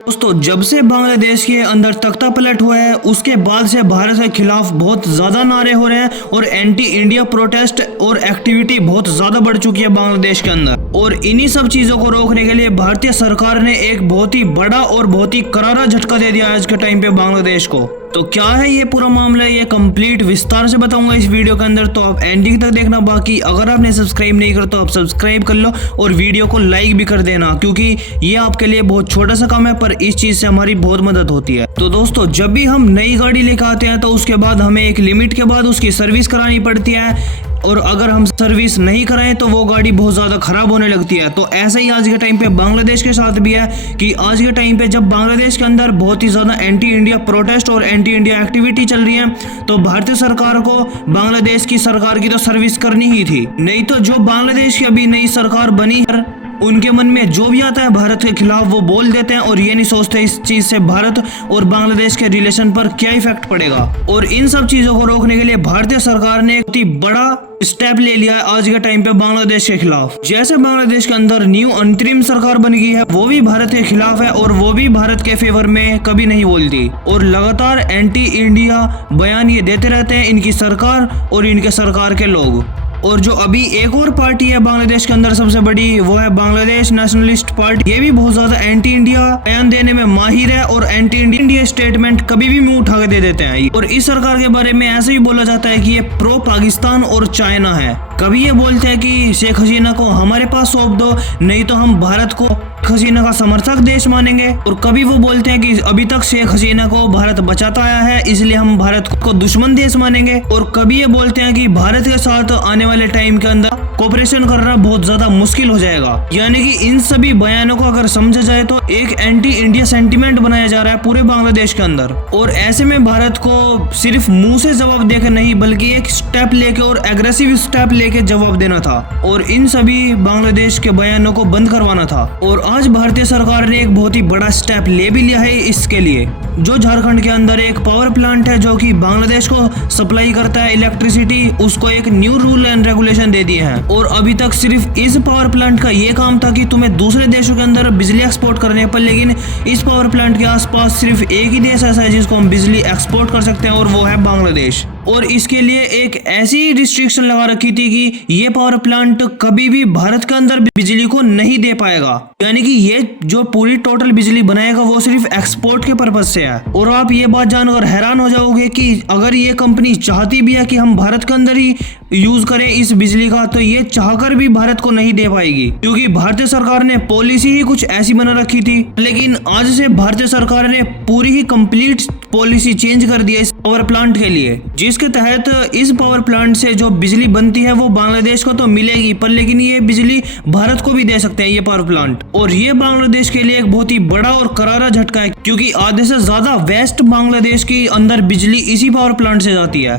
दोस्तों, जब से बांग्लादेश के अंदर तख्ता पलट हुआ है उसके बाद से भारत के खिलाफ बहुत ज्यादा नारे हो रहे हैं और एंटी इंडिया प्रोटेस्ट और एक्टिविटी बहुत ज्यादा बढ़ चुकी है बांग्लादेश के अंदर। और इन्हीं सब चीजों को रोकने के लिए भारतीय सरकार ने एक बहुत ही बड़ा और बहुत ही करारा झटका दे दिया आज के टाइम पे बांग्लादेश को। तो क्या है ये पूरा मामला, ये कंप्लीट विस्तार से बताऊंगा इस वीडियो के अंदर, तो आप एंडिंग तक देखना। बाकी अगर आपने सब्सक्राइब नहीं करा तो आप सब्सक्राइब कर लो और वीडियो को लाइक भी कर देना, क्योंकि ये आपके लिए बहुत छोटा सा काम है पर इस चीज से हमारी बहुत मदद होती है। तो दोस्तों, जब भी हम नई गाड़ी लेकर आते हैं तो उसके बाद हमें एक लिमिट के बाद उसकी सर्विस करानी पड़ती है, और अगर हम सर्विस नहीं कराएं तो वो गाड़ी बहुत ज़्यादा ख़राब होने लगती है। तो ऐसा ही आज के टाइम पे बांग्लादेश के साथ भी है कि आज के टाइम पे जब बांग्लादेश के अंदर बहुत ही ज़्यादा एंटी इंडिया प्रोटेस्ट और एंटी इंडिया एक्टिविटी चल रही है, तो भारतीय सरकार को बांग्लादेश की सरकार की तो सर्विस करनी ही थी। नहीं तो जो बांग्लादेश की अभी नई सरकार बनी है उनके मन में जो भी आता है भारत के खिलाफ वो बोल देते हैं और ये नहीं सोचते इस चीज से भारत और बांग्लादेश के रिलेशन पर क्या इफेक्ट पड़ेगा। और इन सब चीजों को रोकने के लिए भारतीय सरकार ने एक बड़ा स्टेप ले लिया है आज के टाइम पे बांग्लादेश के खिलाफ। जैसे बांग्लादेश के अंदर न्यू अंतरिम सरकार बन गई है, वो भी भारत के खिलाफ है और वो भी भारत के फेवर में कभी नहीं बोलती और लगातार एंटी इंडिया बयान ये देते रहते हैं इनकी सरकार और इनके सरकार के लोग। और जो अभी एक और पार्टी है बांग्लादेश के अंदर सबसे बड़ी, वो है बांग्लादेश नेशनलिस्ट पार्टी। ये भी बहुत ज्यादा एंटी इंडिया बयान देने में माहिर है और एंटी इंडिया स्टेटमेंट कभी भी मुंह उठा के दे देते हैं। और इस सरकार के बारे में ऐसे ही बोला जाता है कि ये प्रो पाकिस्तान और चाइना है। कभी ये बोलते हैं कि शेख हसीना को हमारे पास सौंप दो, नहीं तो हम भारत को हसीना का समर्थक देश मानेंगे। और कभी वो बोलते हैं कि अभी तक शेख हसीना को भारत बचाता आया है इसलिए हम भारत को दुश्मन देश मानेंगे। और कभी ये बोलते हैं कि भारत के साथ आने वाले टाइम के अंदर कोऑपरेशन करना बहुत ज्यादा मुश्किल हो जाएगा। यानी कि इन सभी बयानों को अगर समझा जाए तो एक एंटी इंडिया सेंटीमेंट बनाया जा रहा है पूरे बांग्लादेश के अंदर। और ऐसे में भारत को सिर्फ मुंह से जवाब देकर नहीं बल्कि एक स्टेप लेके और एग्रेसिव स्टेप लेके जवाब देना था और इन सभी बांग्लादेश के बयानों को बंद करवाना था। और आज भारतीय सरकार ने एक बहुत ही बड़ा स्टेप ले भी लिया है इसके लिए। जो झारखंड के अंदर एक पावर प्लांट है जो कि बांग्लादेश को सप्लाई करता है इलेक्ट्रिसिटी, उसको एक न्यू रूल एंड रेगुलेशन दे दिए हैं। और अभी तक सिर्फ इस पावर प्लांट का ये काम था कि तुम्हें दूसरे देशों के अंदर बिजली एक्सपोर्ट करने पर, लेकिन इस पावर प्लांट के आसपास सिर्फ एक ही देश ऐसा है जिसको हम बिजली एक्सपोर्ट कर सकते हैं और वो है बांग्लादेश। और इसके लिए एक ऐसी रिस्ट्रिक्शन लगा रखी थी कि ये पावर प्लांट कभी भी भारत के अंदर बिजली को नहीं दे पाएगा। यानी कि ये जो पूरी टोटल बिजली बनाएगा वो सिर्फ एक्सपोर्ट के पर्पज से है। और आप ये बात जानकर हैरान हो जाओगे कि अगर ये कंपनी चाहती भी है कि हम भारत के अंदर ही यूज करें इस बिजली का, तो ये चाहकर भी भारत को नहीं दे पाएगी, क्योंकि भारतीय सरकार ने पॉलिसी ही कुछ ऐसी बना रखी थी। लेकिन आज से भारतीय सरकार ने पूरी ही कंप्लीट पॉलिसी चेंज कर दी है इस पावर प्लांट के लिए, जिसके तहत इस पावर प्लांट से जो बिजली बनती है वो बांग्लादेश को तो मिलेगी पर लेकिन ये बिजली भारत को भी दे सकते हैं ये पावर प्लांट। और ये बांग्लादेश के लिए एक बहुत ही बड़ा और करारा झटका है, क्योंकि आधे से ज्यादा वेस्ट बांग्लादेश के अंदर बिजली इसी पावर प्लांट से जाती है।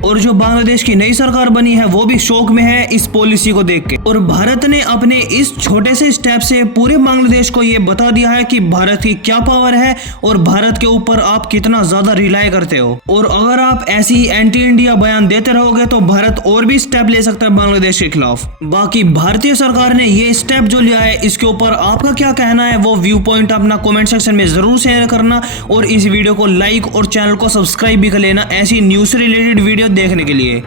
और जो बांग्लादेश की नई सरकार बनी है वो भी शौक में है इस पॉलिसी को देख के। और भारत ने अपने इस छोटे से स्टेप से पूरे बांग्लादेश को ये बता दिया है कि भारत की क्या पावर है और भारत के ऊपर आप कितना ज्यादा रिलाय करते हो। और अगर आप ऐसी एंटी इंडिया बयान देते रहोगे तो भारत और भी स्टेप ले सकता है बांग्लादेश के खिलाफ। बाकी भारतीय सरकार ने ये स्टेप जो लिया है इसके ऊपर आपका क्या कहना है वो व्यू पॉइंट अपना कॉमेंट सेक्शन में जरूर शेयर करना और इस वीडियो को लाइक और चैनल को सब्सक्राइब भी कर लेना ऐसी न्यूज से रिलेटेड वीडियो देखने के लिए।